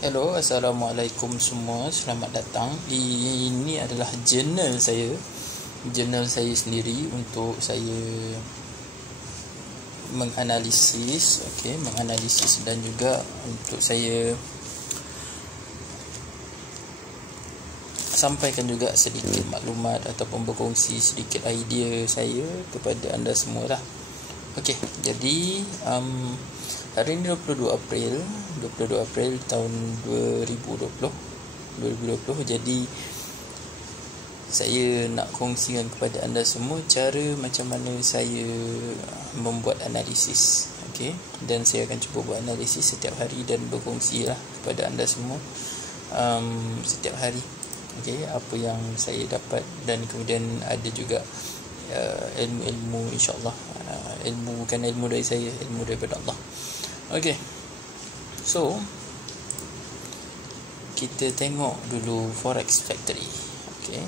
Hello, Assalamualaikum semua. Selamat datang. Ini adalah jurnal saya sendiri untuk saya menganalisis, dan juga untuk saya sampaikan juga sedikit maklumat ataupun berkongsi sedikit idea saya kepada anda semua lah. Okey, jadi hari ini 22 April tahun 2020. Jadi saya nak kongsikan kepada anda semua cara macam mana saya membuat analisis. Okey, dan saya akan cuba buat analisis setiap hari dan berkongsi lah kepada anda semua setiap hari. Okey, apa yang saya dapat, dan kemudian ada juga ilmu-ilmu, insya-Allah. Ilmu bukan ilmu dari saya, ilmu daripada Allah. Okey. So, kita tengok dulu Forex Factory. Okey.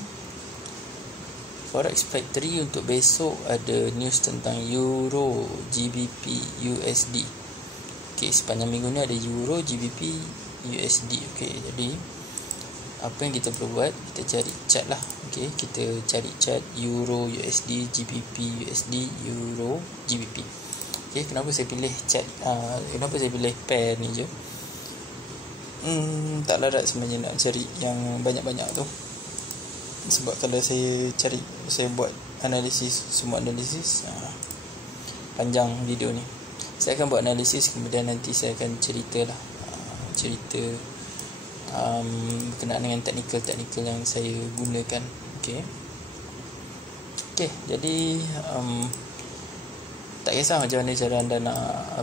Forex Factory untuk besok ada news tentang Euro, GBP, USD. Okey, sepanjang minggu ni ada Euro, GBP, USD. Okey, jadi apa yang kita perlu buat, kita cari chart lah. Okey, kita cari chart Euro, USD, GBP, USD, Euro, GBP. Okey, kenapa saya pilih chart, kenapa saya pilih pair ni je? Tak larat sebenarnya nak cari yang banyak-banyak tu. Sebab kalau saya buat analisis, semua analisis, panjang video ni. Saya akan buat analisis, kemudian nanti saya akan cerita berkenaan dengan teknikal yang saya gunakan. Okey, jadi tak kisah macam mana cara anda nak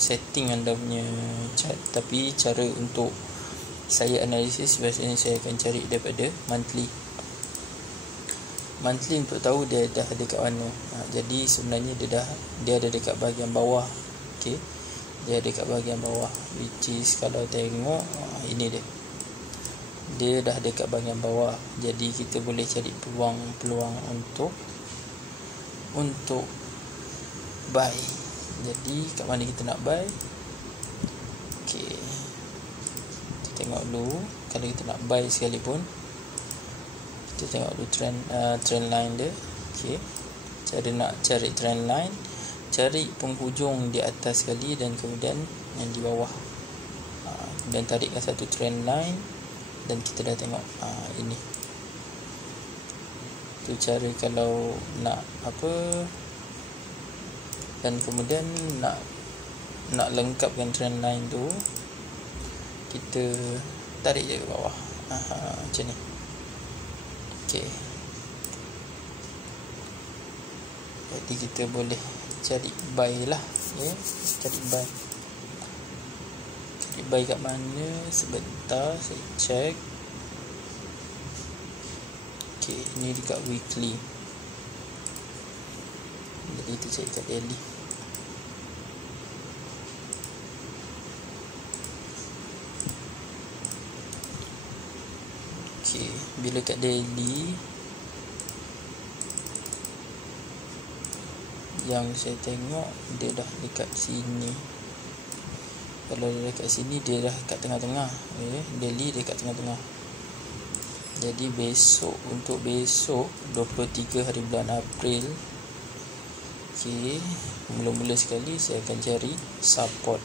setting anda punya chart, tapi cara untuk saya analisis biasanya saya akan cari daripada monthly untuk tahu dia dah ada kat mana. Jadi sebenarnya dia ada dekat bahagian bawah. Okey, dia ada kat bahagian bawah, which is kalau tengok ini dia dah ada kat bahagian bawah. Jadi kita boleh cari peluang untuk buy. Jadi kat mana kita nak buy? Okey, kita tengok dulu. Kalau kita nak buy sekalipun, kita tengok dulu trend line dia. Okey, cara nak cari trend line, cari penghujung di atas sekali dan kemudian yang di bawah. Dan tarikkan satu trend line, dan kita dah tengok ini. Tu cara kalau nak dan kemudian nak lengkapkan trend line tu, kita tarik je ke bawah. Macam ni. Okey, jadi kita boleh cari buy lah. Cari buy kat mana? Sebentar saya check. Okey, ni dekat weekly. Jadi kita cari kat daily. Okey, bila kat daily, yang saya tengok dia dah dekat sini. Kalau dia dekat sini, dia dah kat tengah-tengah. Daily dia kat tengah-tengah. Jadi untuk besok 23 hari bulan April, okey, mula-mula sekali saya akan cari support.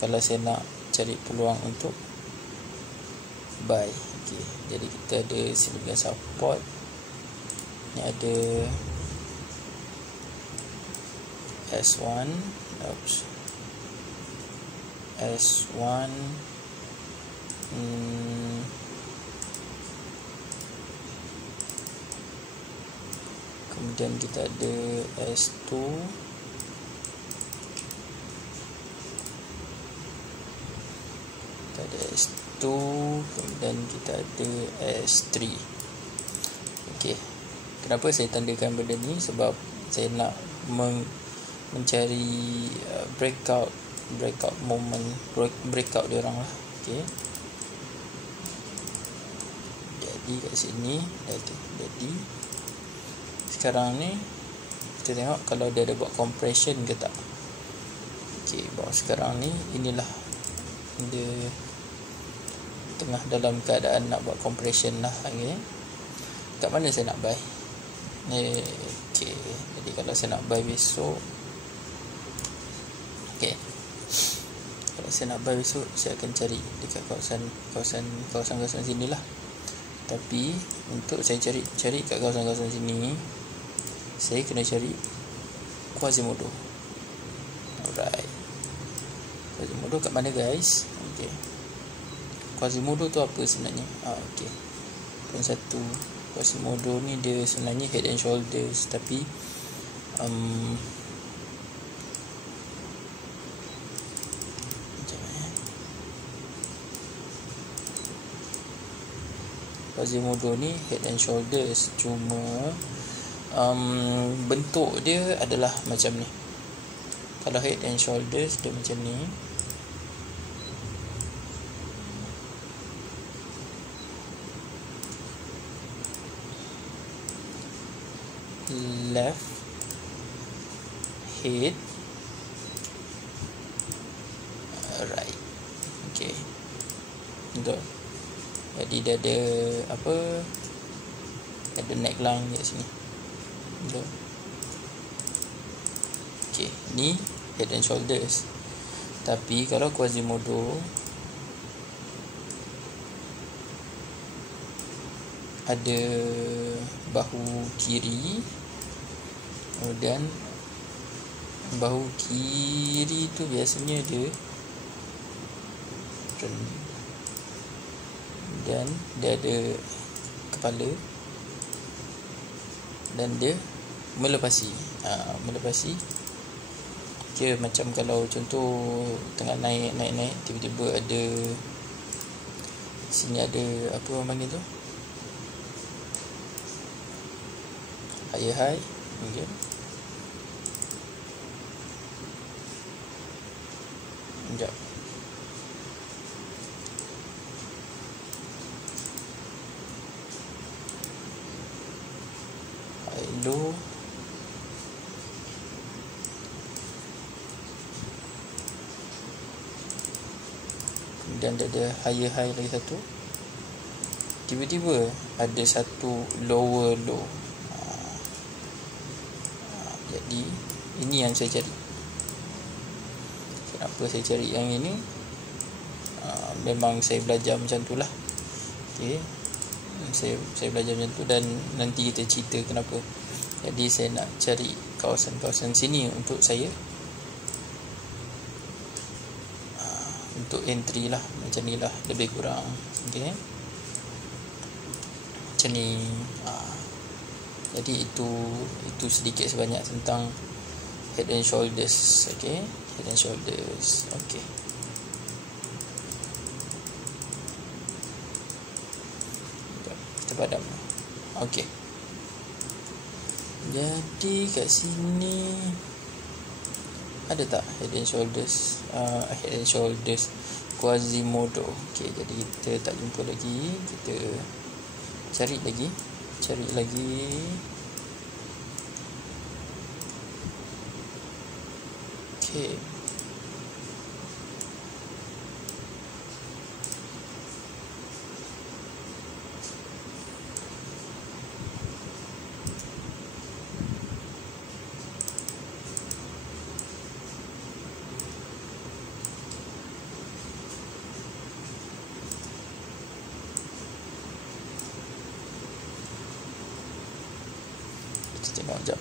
Kalau saya nak cari peluang untuk buy. Okey, jadi kita ada sini support. Ni ada S1, kemudian kita ada S2, kemudian kita ada S3. Okey, kenapa saya tandakan benda ni? Sebab saya nak mencari breakout moment, breakout dia orang lah. Okey, jadi kat sini jadi sekarang ni kita tengok kalau dia ada buat compression ke tak. Okey, bahawa sekarang ni inilah dia tengah dalam keadaan nak buat compression lah. Okay. Kat mana saya nak buy? Okey, jadi kalau saya nak buy besok, okey, kalau saya nak buy besok, saya akan cari dekat kawasan sini lah. Tapi untuk saya cari kat kawasan sini, saya kena cari Quasimodo. Alright, Quasimodo kat mana guys? Okey, Quasimodo tu apa sebenarnya? Okey, poin satu, Quasimodo ni dia sebenarnya Head and Shoulders, tapi Quasimodo ni Head and Shoulders, cuma bentuk dia adalah macam ni. Kalau Head and Shoulders dia macam ni, left head, right. Okay, betul. Jadi dia ada apa, ada neckline kat sini, betul. Okay, ni Head and Shoulders. Tapi kalau Quasimodo ada bahu kiri, dan bahu kiri tu biasanya dia dan dia ada kepala dan dia melepasi. Melepasi dia macam kalau contoh tengah naik tiba-tiba ada sini ada apa orang panggil tu, high. Okay. Sekejap. High low. Dan ada high lagi satu. Tiba-tiba ada satu lower low. Jadi ini yang saya cari. Kenapa saya cari yang ini? Memang saya belajar macam tu lah. Okay. Saya belajar macam tu dan nanti kita cerita kenapa. Jadi saya nak cari kawasan-kawasan sini untuk saya, untuk entry lah. Macam ni lah lebih kurang. Okay. Macam ni. Jadi itu sedikit sebanyak tentang Head and Shoulders. Okay, Head and Shoulders. Okay, kita padam. Okay, jadi kat sini ada tak Head and Shoulders? Head and Shoulders Quasimodo. Okay, jadi kita tak jumpa lagi. Kita cari lagi. Okay. Kita tengok sekejap.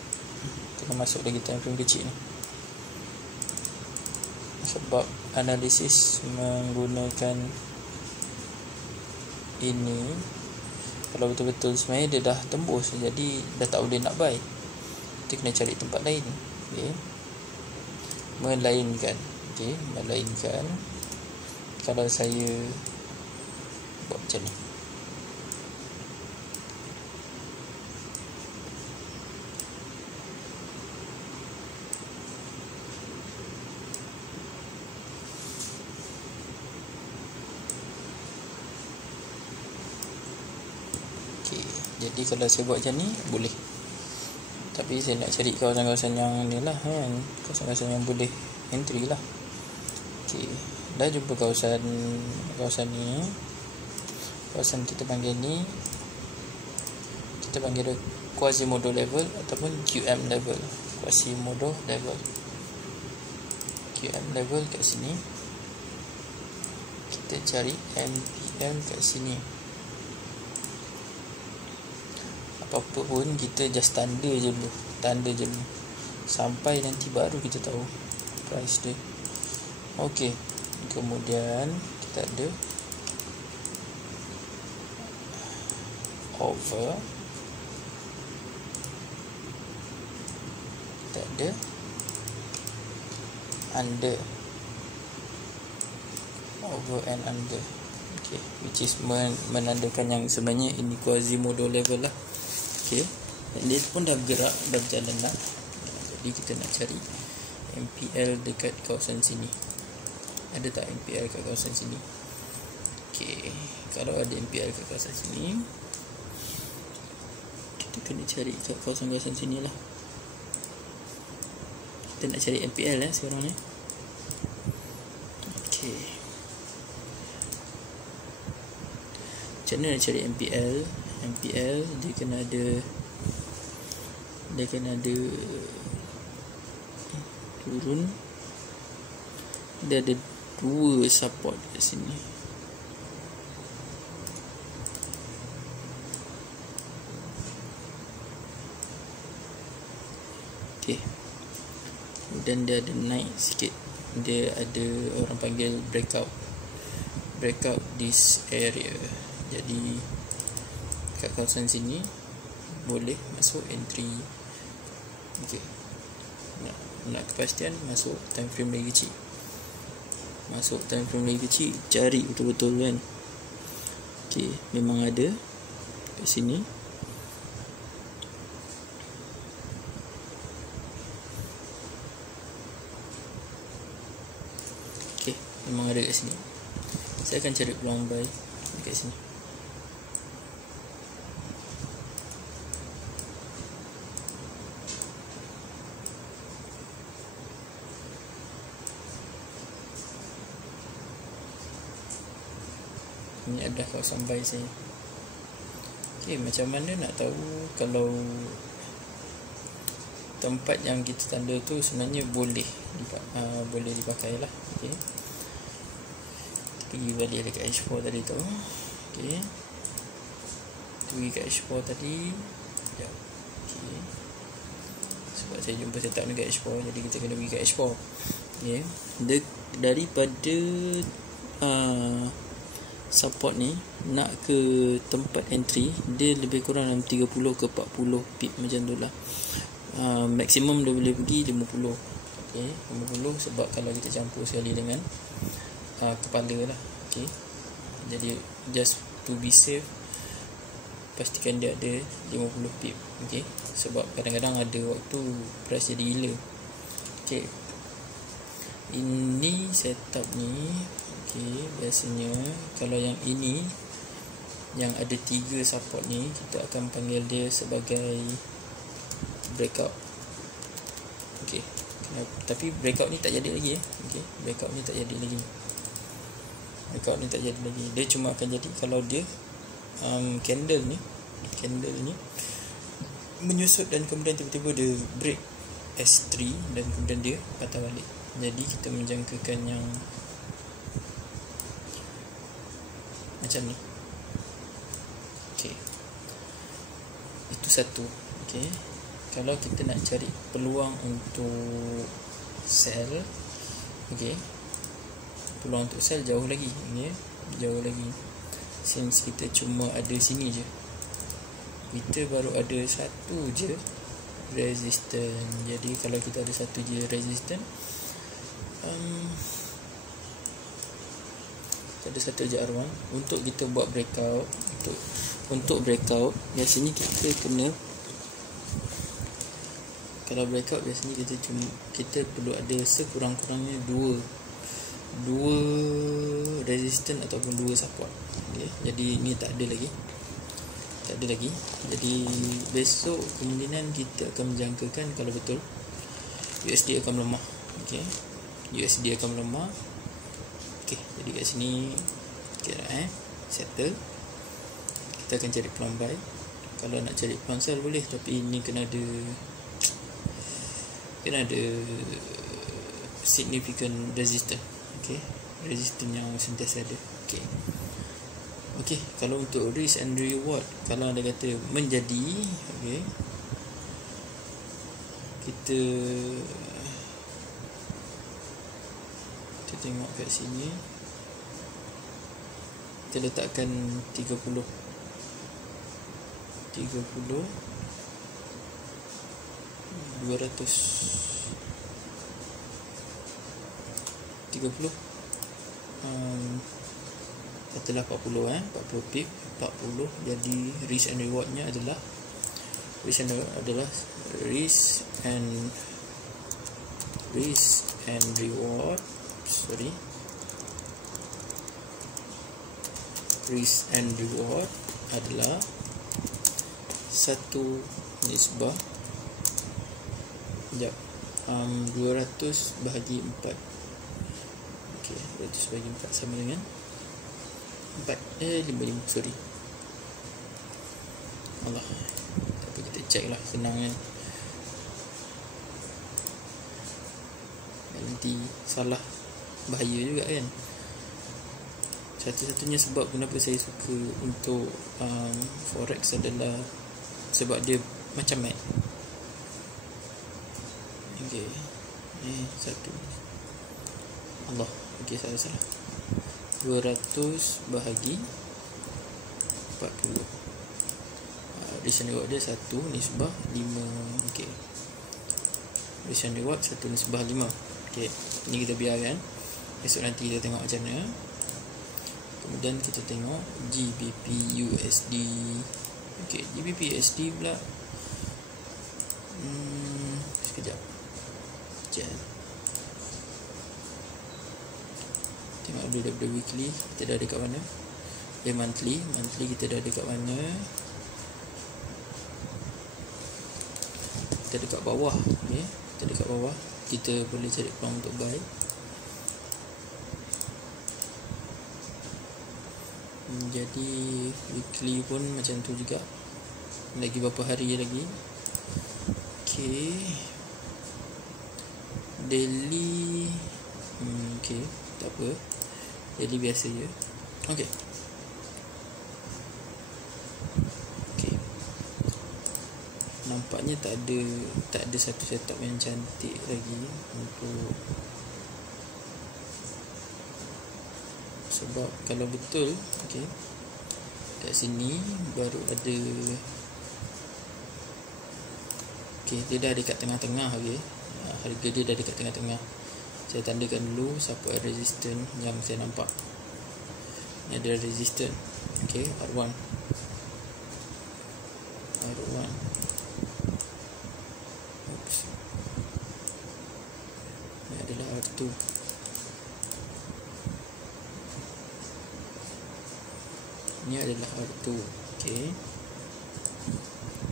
Kita masuk lagi time frame kecil ni, sebab analisis menggunakan ini, kalau betul-betul sebenarnya dia dah tembus, jadi dah tak boleh nak buy. Kita kena cari tempat lain. Okay. Melainkan kalau saya buat macam ni. Jadi kalau saya buat macam ni boleh. Tapi saya nak cari kawasan-kawasan yang ni lah kan, kawasan-kawasan yang boleh entry lah. Okey, dah jumpa kawasan ni. Kawasan kita panggil ni, kita panggil dia Quasimodo level ataupun QM level. Quasimodo level, QM level kat sini. Kita cari MPL kat sini. Apa-apa pun kita just tanda je dulu. Sampai nanti baru kita tahu price dia. Okey, kemudian kita ada over, kita ada under, over and under. Okay, which is menandakan yang sebenarnya ini Quasimodo level lah. Okay, dia pun dah bergerak, dah berjalan lah. Jadi kita nak cari MPL dekat kawasan sini. Ada tak MPL kat kawasan sini? Okay, kalau ada MPL kat kawasan sini, kita kena cari kat kawasan-kawasan sini lah. Kita nak cari MPL sekarang ni. Okay, macam mana nak cari MPL? MPL dia kena ada turun. Dia ada 2 support kat sini. Okay, dan dia ada naik sikit. Dia ada orang panggil breakout this area. Jadi kat kawasan sini boleh masuk entry. Okay, nak kepastian masuk time frame lagi kecil. Cari betul-betul kan. Okay, memang ada kat sini. Okay, memang ada kat sini. Saya akan cari peluang buy dekat sini. Ini adalah kawasan buy saya. Okay, macam mana nak tahu kalau tempat yang kita tanda tu sebenarnya boleh dipakai lah. Okay, pergi balik dekat H4 tadi tu. Okay, pergi kat H4 tadi. Sekejap. Okay, sebab saya jumpa setup dekat H4, jadi kita kena pergi kat H4. Okay, daripada support ni nak ke tempat entry, dia lebih kurang dalam 30 ke 40 pip macam tu lah. Maksimum dia boleh pergi 50. Okay, 50 sebab kalau kita campur sekali dengan kepala lah. Okay, jadi just to be safe, pastikan dia ada 50 pip. Okay, sebab kadang-kadang ada waktu price jadi gila. Okay, ini setup ni. Okay, biasanya kalau yang ini yang ada 3 support ni, kita akan panggil dia sebagai breakout. Okay, tapi breakout ni tak jadi lagi. Okay, breakout ni tak jadi lagi. Dia cuma akan jadi kalau dia candle ni menyusut dan kemudian tiba-tiba dia break S3 dan kemudian dia patah balik. Jadi kita menjangkakan yang macam ni. Okay, itu satu. Okay, kalau kita nak cari peluang untuk sell, okay, peluang untuk sell jauh lagi. Okay, jauh lagi. Since kita cuma ada sini je, kita baru ada satu je resistance. Jadi kalau kita ada satu je resistance, ada satu je R1 untuk kita buat breakout. Untuk breakout biasanya kita kena, kalau breakout biasanya kita perlu ada sekurang-kurangnya dua resistance ataupun 2 support. Okay, jadi ini tak ada lagi. Jadi besok kemungkinan kita akan menjangkakan kalau betul USD akan melemah. Okay, USD akan melemah. Okey, jadi kat sini settle. Kita akan cari peluang buy. Kalau nak cari peluang sell boleh, tapi ini kena ada significant resistance. Okey, resistance yang sentiasa ada. Okey, kalau untuk risk and reward, kalau anda kata menjadi, okey, kita tengok kat sini. Kita letakkan 30 200 30 katalah 40 40 pip 40. Jadi risk and rewardnya adalah risk and reward adalah 1 nisbah 200 bahagi 4. Okey, 200 bahagi 4 sama dengan 55, sorry. Allah, tapi kita check lah, senang kan. Nanti salah, bahaya juga kan. Satu-satunya sebab kenapa saya suka untuk forex adalah sebab dia macam mat. Okey, satu. Allah, okey, salah. 200 bahagi 40. Risk and reward dia 1 nisbah 5. Okey, risk and reward 1 nisbah 5. Okey, ini kita biarkan. Esok nanti kita tengok macam mana. Kemudian kita tengok GBP USD. Okey, GBP USD pula. Sekejap. Tengok dulu daripada weekly, kita dah ada kat mana. Monthly kita dah ada kat mana. Kita ada kat bawah. Okey, kita ada kat bawah. Kita boleh cari peluang untuk buy. Jadi weekly pun macam tu juga. Lagi berapa hari lagi. Okey, daily okey, tak apa, daily biasa je. Okey, nampaknya tak ada satu setup yang cantik lagi untuk, sebab kalau betul, okey, kat sini baru ada. Okey, dia dah dekat tengah-tengah. Okey, harga dia dah dekat tengah-tengah. Saya tandakan dulu support and resistance yang saya nampak. Ni ada resistance. Okey, R1. Oops. Ni adalah R2. Ini adalah R2. Okey.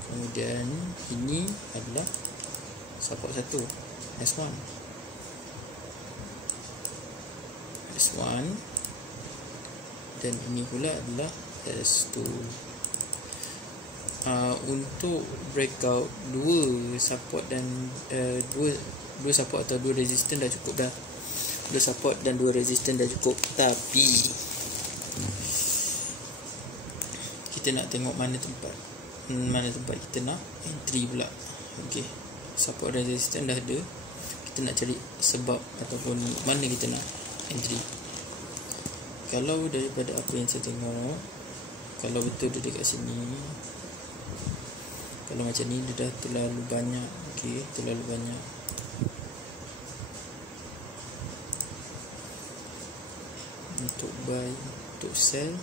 Kemudian ini adalah support 1, S1. Dan ini pula adalah S2. Untuk breakout dua support dan dua support atau dua resistance dah cukup dah. Dua support dan dua resistance dah cukup. Tapi kita nak tengok mana tempat kita nak entry pula. Okey, support dan resistance dah ada. Kita nak cari sebab ataupun mana kita nak entry. Kalau daripada apa yang saya tengok, kalau betul dia dekat sini, kalau macam ni dia dah terlalu banyak. Okey, terlalu banyak. Untuk buy, untuk sell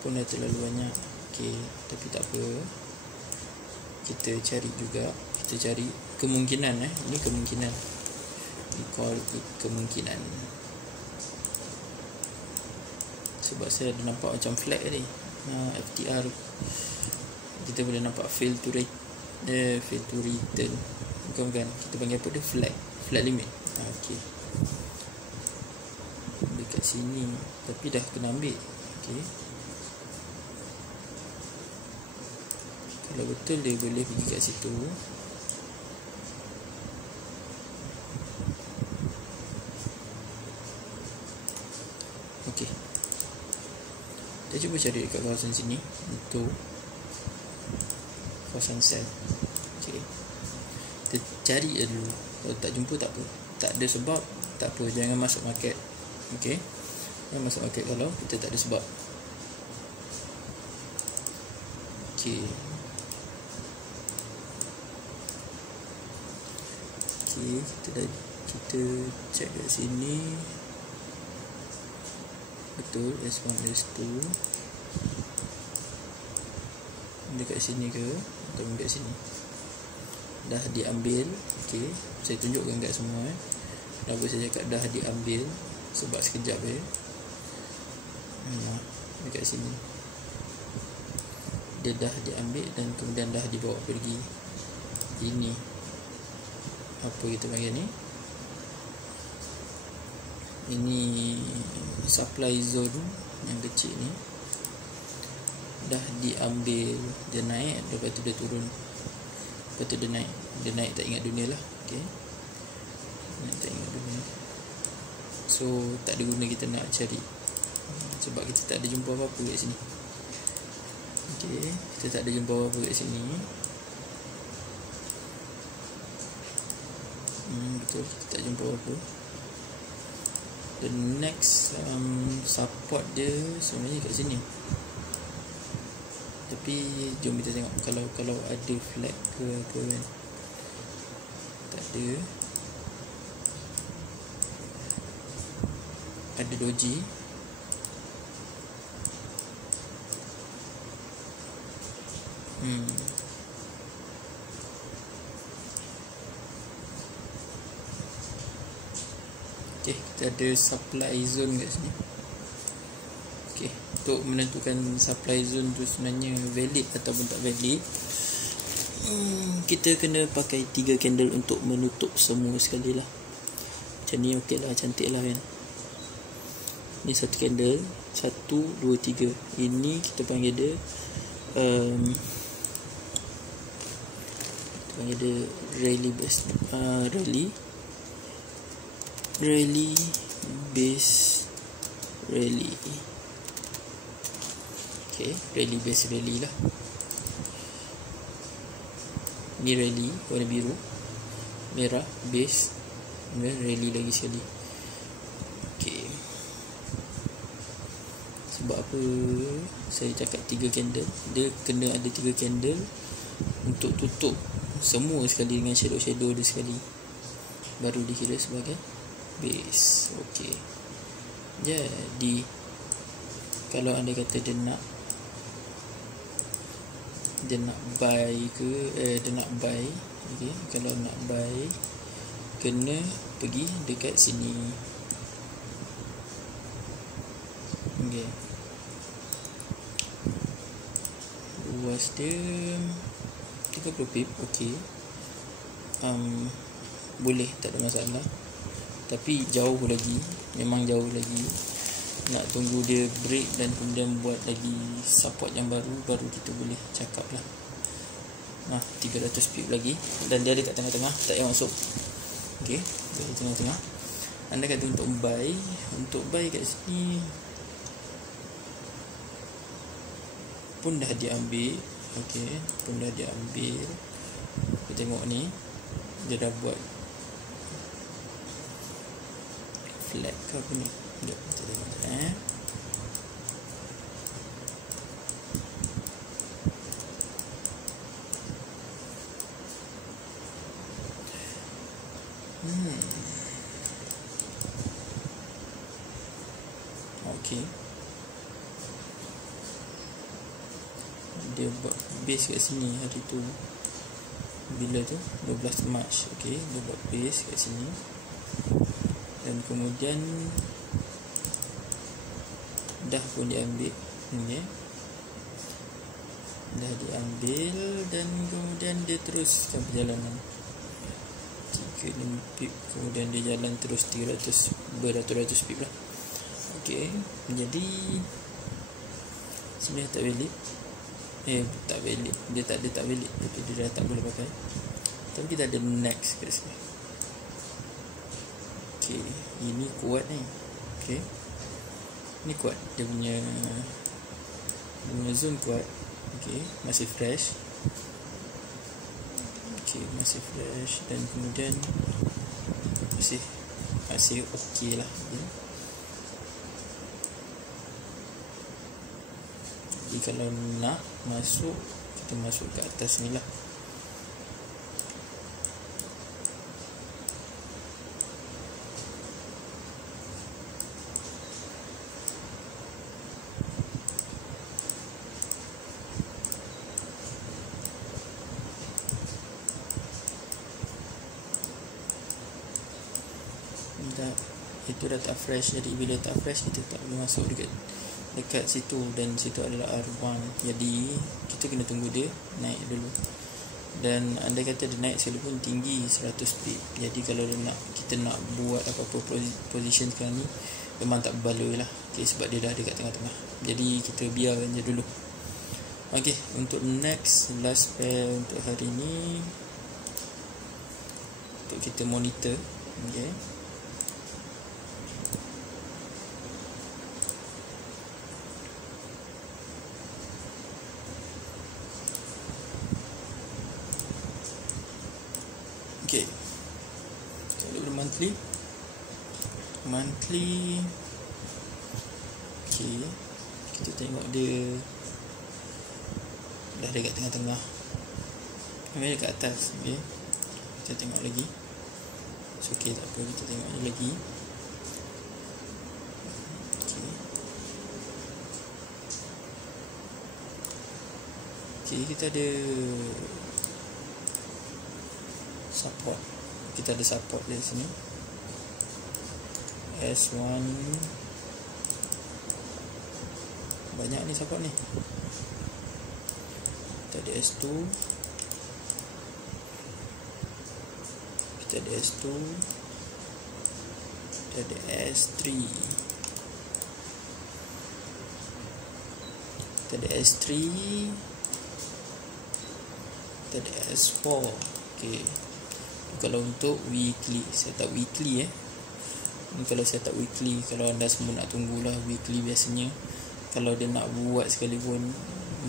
pun dah terlalu banyak. Okey, tapi tak apa, kita cari juga. Kita cari kemungkinan. Ini kemungkinan. We call it kemungkinan. Sebab saya ada nampak macam flag tadi. FTR kita boleh nampak fail to return. Bukan. Kita panggil apa dia? Flag limit. Okey. dekat sini, tapi dah kena ambil. Okey, kalau betul dia boleh pergi kat situ. Okey, kita cuba cari dekat kawasan sini untuk kawasan sel. Okey, kita cari dulu. Kalau tak jumpa tak apa, tak ada sebab tak apa, jangan masuk market. Okey, jangan masuk market kalau kita tak ada sebab. Okey, kita check kat sini. Betul, S1, S2 dekat sini ke atau dekat sini? Dah diambil. Okey, saya tunjukkan kat semua. Kenapa saya cakap dah diambil? Sebab sekejap dekat sini dia dah diambil dan kemudian dah dibawa pergi. Ini apa kita panggil ni? Ini supply zone yang kecil ni dah diambil. Dia naik, lepas tu dia turun, lepas tu dia naik tak ingat dunia lah. Okey, naik tak ingat dunia. So tak ada guna kita nak cari, sebab kita tak ada jumpa apa-apa kat sini. Okey, kita tak ada jumpa apa-apa kat sini. Betul, kita tak jumpa apa-apa. The next support dia sebenarnya kat sini. Tapi jom kita tengok kalau ada flag ke apa kan. Tak ada. Ada doji. Okay, kita ada supply zone kat sini. Okay, untuk menentukan supply zone tu sebenarnya valid ataupun tak valid, kita kena pakai 3 candle untuk menutup semua sekali lah. Macam ni okey lah, cantik lah kan. Ni satu candle, 1, 2, 3. Ini kita panggil dia rally base, rally base rally. Okay, rally base rally lah. Ni rally warna biru, merah base, kemudian rally lagi sekali. Okay, sebab apa saya cakap 3 candle? Dia kena ada 3 candle untuk tutup semua sekali dengan shadow dia sekali, baru dikira sebagai base. Okey, jadi kalau anda kata dia nak buy ke, dia nak buy. Okey, kalau nak buy kena pergi dekat sini. Okey, luas dia 30 pip. Okey, boleh, tak ada masalah. Tapi jauh lagi, memang jauh lagi. Nak tunggu dia break dan kemudian buat lagi support yang baru kita boleh cakap lah. 300 pip lagi, dan dia ada kat tengah-tengah, tak payah masuk. Okey, dia di tengah-tengah. Anda kata untuk buy kat sini pun dah diambil. Okey, pun dah diambil. Kita tengok ni, dia dah buat flag ke apa ni. Sekejap, kita tengok Okey, dia buat base kat sini hari tu. Bila tu? 12 Mac. Okey, dia buat base kat sini. Dan kemudian dah pun diambil. Okay, dah diambil dan kemudian dia teruskan perjalanan 3 pip. Kemudian dia jalan terus 300 pip lah. Okey, jadi sebenarnya tak valid. Tak valid. Dia tak valid. Dia dah tak boleh pakai. Tapi kita ada next kat sini. Okey, ini kuat ni. Okey. Ni kuat. Dia punya zoom kuat. Okey, masih fresh. Okey, masih fresh dan kemudian masih okey lah. Okay. Jadi kalau nak masuk, kita masuk ke atas ni lah. Itu dah tak fresh. Jadi bila tak fresh, kita tak boleh masuk dekat situ. Dan situ adalah R1. Jadi kita kena tunggu dia naik dulu. Dan andai kata dia naik sekalipun tinggi 100 pip. Jadi kalau kita nak buat apa-apa position sekarang ni, memang tak berbaloi lah. Okay, sebab dia dah dekat tengah-tengah. Jadi kita biarkan je dulu. Okay, untuk next last pair untuk hari ni, untuk kita monitor. Okay, okay. Kalau monthly, okay, kita tengok dia dah dekat tengah-tengah, dekat atas. Okay, kita tengok lagi. Okay, tak apa, kita tengok lagi. Okay, kita ada support. Kita ada support di sini. S1. Banyak ni support ni. Kita ada S2. Kita ada S2. Kita ada S3. Kita ada S3. Kita ada S4. Okay. Kalau untuk weekly, setup weekly kalau setup weekly, kalau anda semua nak tunggulah weekly, biasanya kalau dia nak buat sekalipun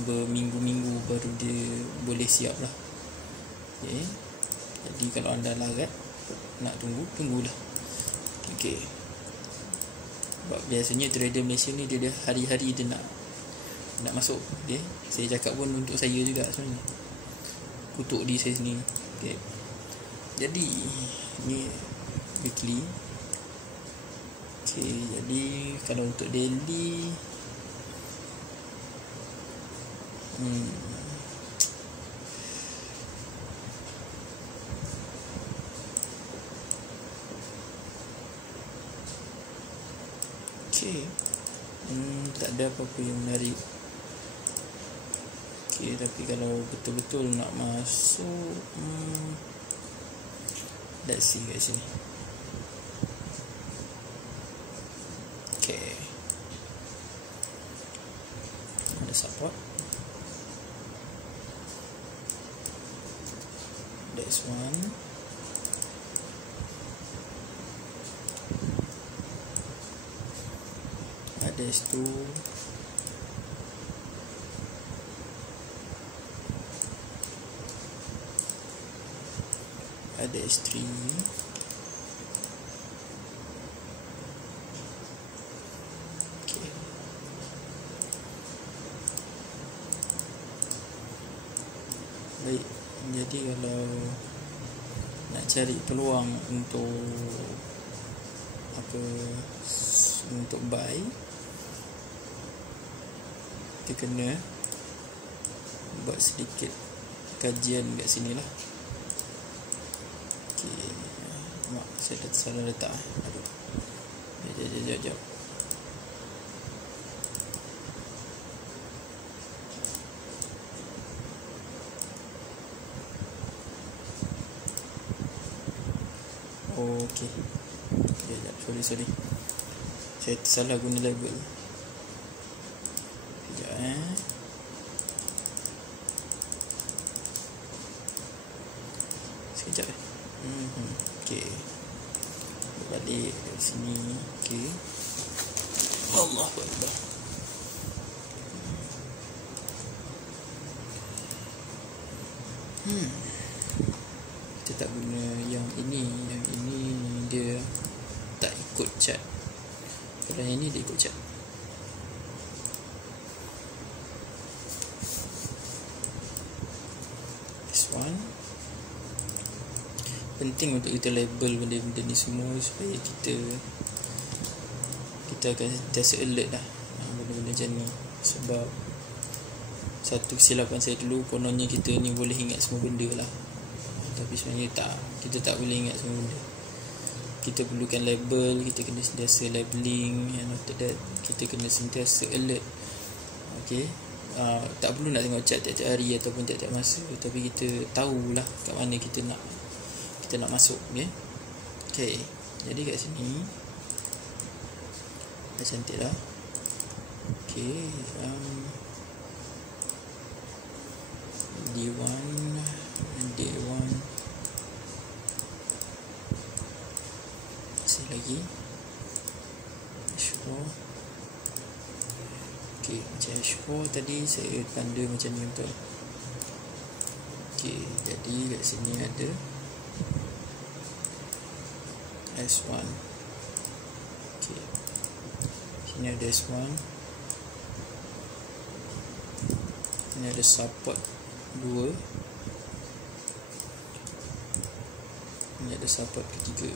berminggu-minggu baru dia boleh siap lah. Okay. Jadi kalau anda larat nak tunggulah. Okay. Sebab biasanya trader Malaysia ni dia hari-hari dia nak masuk. Okay. Saya cakap pun untuk saya juga sebenarnya, kutuk di saya sendiri. Okay. Jadi ni weekly. Okay, jadi kalau untuk daily, okay, tak ada apa-apa yang menarik. Okay, tapi kalau betul-betul nak masuk, let's see kat sini. Okay, ada support. That's one. Ada S2. Ada S3. Okay. Baik, jadi kalau nak cari peluang untuk buy, kita kena buat sedikit kajian kat sini lah. Okay. Mak, saya dah salah letak. Aduh. Sekejap. Okay. Sekejap. Sorry. Saya salah guna label. Sekejap Sekejap okey. Balik dari sini. Okey. Allah Akbar. Kita tak guna yang ini. Yang ini dia tak ikut cat. Kalau yang ini dia ikut cat. This one. Penting untuk kita label benda-benda ni semua supaya kita akan sentiasa alert lah benda-benda macam ni. Sebab satu kesilapan saya dulu, kononnya kita ni boleh ingat semua benda lah, tapi sebenarnya tak. Kita tak boleh ingat semua benda. Kita perlukan label, kita kena sentiasa labeling, and after that kita kena sentiasa alert. Okay, tak perlu nak tengok cat tiap-tiap hari ataupun tiap-tiap masa, tapi kita tahulah kat mana kita nak masuk. Okay, jadi kat sini dah cantik dah. Okay, D1 dan D1 masih lagi H4. Okay, macam H4 tadi saya tanda macam ni betul. Okay, jadi kat sini ada S1. Okay, sini ada S1. Sini ada support 2. Ini ada support ketiga.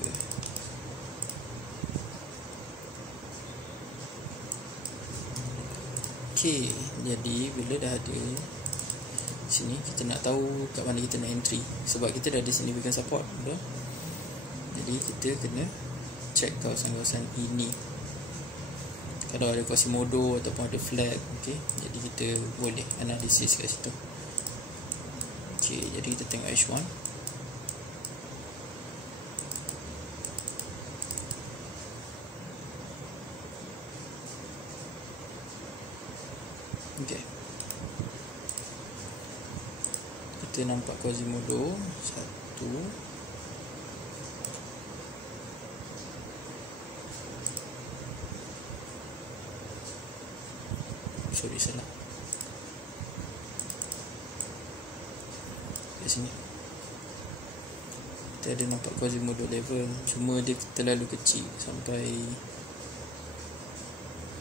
Okay, jadi bila dah ada sini, kita nak tahu kat mana kita nak entry. Sebab kita dah ada significant support, betul? Jadi kita kena check kawasan-kawasan ini. Kalau ada Quasimodo ataupun ada flag, okay, jadi kita boleh analisis kat situ. Okay, jadi kita tengok H1. Okay, kita nampak Quasimodo 1. Sorry, salah. Kat sini kita ada nampak Quasimodo level, cuma dia terlalu kecil sampai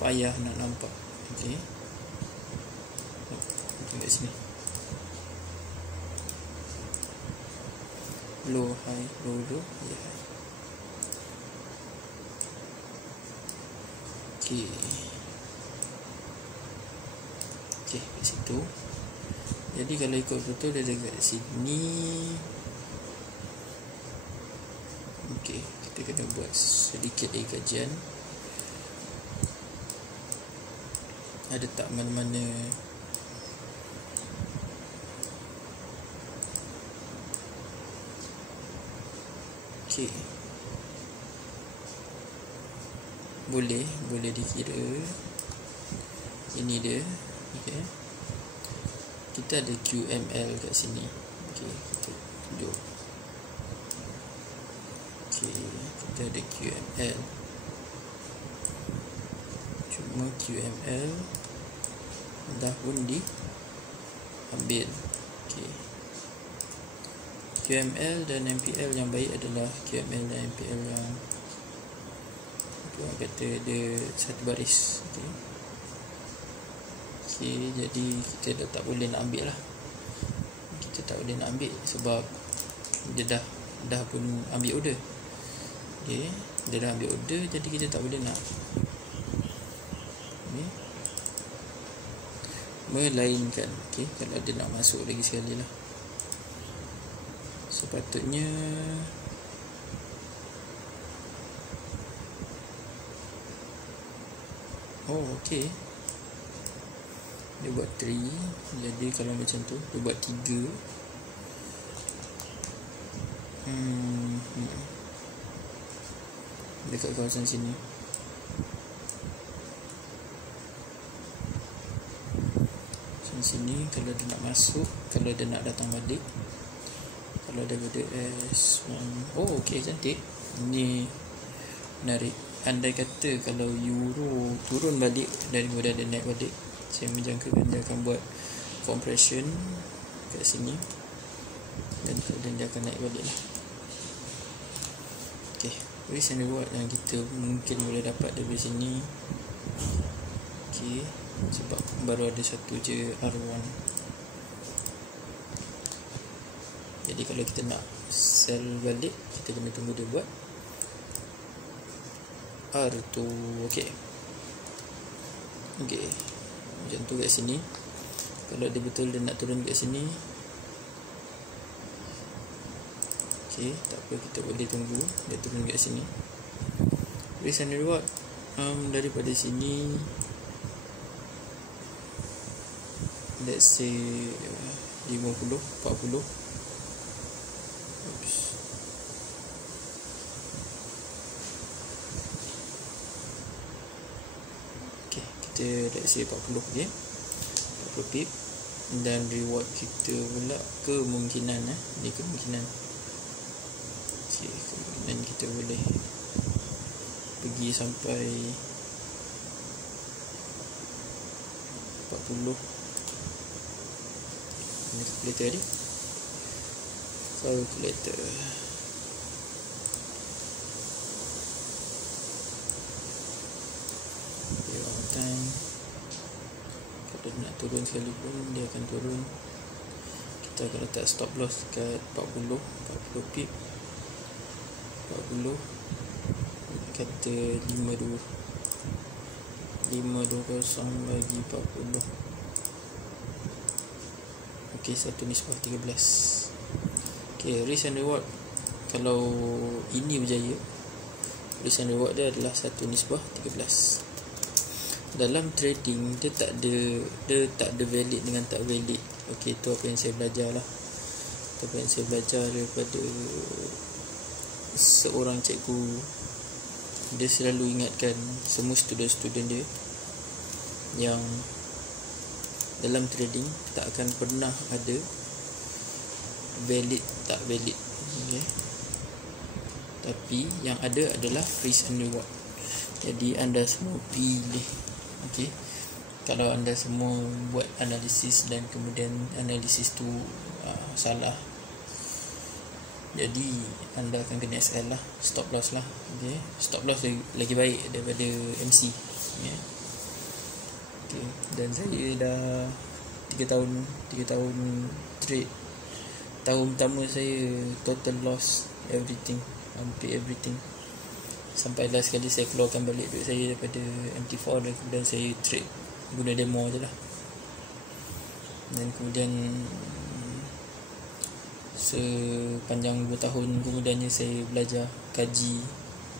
payah nak nampak. Okay, kat sini low high, low high. Okay, okay, kat situ. Jadi kalau ikut betul dia dekat sini. Okay, kita kena buat sedikit lagi kajian. Ada tak mana-mana okay, boleh dikira ini dia. Okay, kita ada QML kat sini. Okay, kita tunjuk. Okay, kita ada QML, cuma QML dah pun diambil. Okay, QML dan MPL yang baik adalah QML dan MPL yang orang kata ada satu baris. Okay, okay, jadi kita dah tak boleh nak ambil lah. Kita tak boleh nak ambil sebab dia dah pun ambil order. Okay, dia dah ambil order, jadi kita tak boleh nak melainkan. Okay, kalau dia nak masuk lagi sekali lah, sepatutnya okay, dia buat 3. Jadi kalau macam tu dia buat 3. Dekat kawasan sini. sini kalau dia nak masuk, kalau dia nak datang balik. Kalau daripada S1, oh okey, cantik. Ini menarik. Andai kata kalau euro turun balik daripada dia naik balik, saya menjangkakan dia akan buat compression kat sini, dan kemudian dia akan naik balik lah. Okay, risk and reward yang kita mungkin boleh dapat dari sini. Okay, sebab baru ada satu je R1. Jadi kalau kita nak sell balik, kita kena tunggu dia buat R2. Okay, macam tu kat sini. Kalau dia betul dia nak turun kat sini, okay, tak apa, kita boleh tunggu dia turun kat sini. Risk and reward daripada sini, let's say 50, 40. Okay, kita let's say 40, okay, 40 pip. Dan reward kita pula kemungkinan ni kemungkinan, okay, kemungkinan kita boleh pergi sampai 40. Ini calculator ni, calculator. Okay, one time. Kalau nak turun sekali pun dia akan turun. Kita akan letak stop loss dekat 40 pip. 40 kata 520 bagi 40. Okey, satu nisbah 13. Okey, risk and reward kalau ini berjaya, risk and reward dia adalah 1 nisbah 13. Dalam trading dia tak ada valid dengan tak valid. Okey, itu apa yang saya belajar lah. Itu apa yang saya belajar daripada seorang cikgu. Dia selalu ingatkan semua student-student dia yang dalam trading tak akan pernah ada valid tak valid, okay? Tapi yang ada adalah risk and reward. Jadi anda semua pilih, okay? Kalau anda semua buat analisis dan kemudian analisis tu salah, jadi anda akan kena SL lah, stop loss lah, okay? Stop loss lagi baik daripada MC, okay? Okay. Dan saya dah 3 tahun trade. Tahun pertama saya total loss everything, hampir everything. Sampai last sekali saya keluarkan balik duit saya daripada MT4 dan kemudian saya trade guna demo je lah. Dan kemudian sepanjang 2 tahun kemudiannya saya belajar, kaji,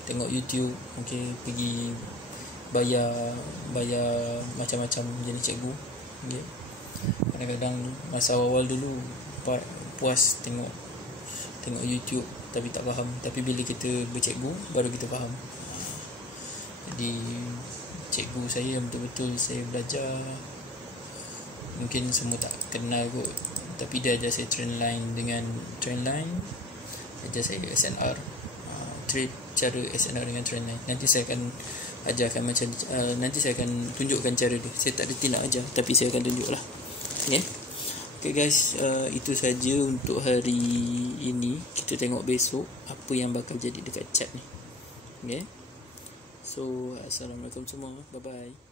tengok YouTube, okay, pergi bayar macam-macam jenis cikgu, okay. Kadang-kadang masa awal dulu puas tengok YouTube tapi tak faham, tapi bila kita bercikgu baru kita faham. Jadi cikgu saya yang betul-betul saya belajar, mungkin semua tak kenal kot, tapi dia ajar saya trendline ajar saya SNR, trade cara SNR dengan trendline. Nanti saya akan ajarkan macam nanti saya akan tunjukkan cara dia. Saya tak reti nak ajar, tapi saya akan tunjuk lah, okay? Okay guys, itu saja untuk hari ini. Kita tengok besok apa yang bakal jadi dekat chat ni, okay? So assalamualaikum semua, bye bye.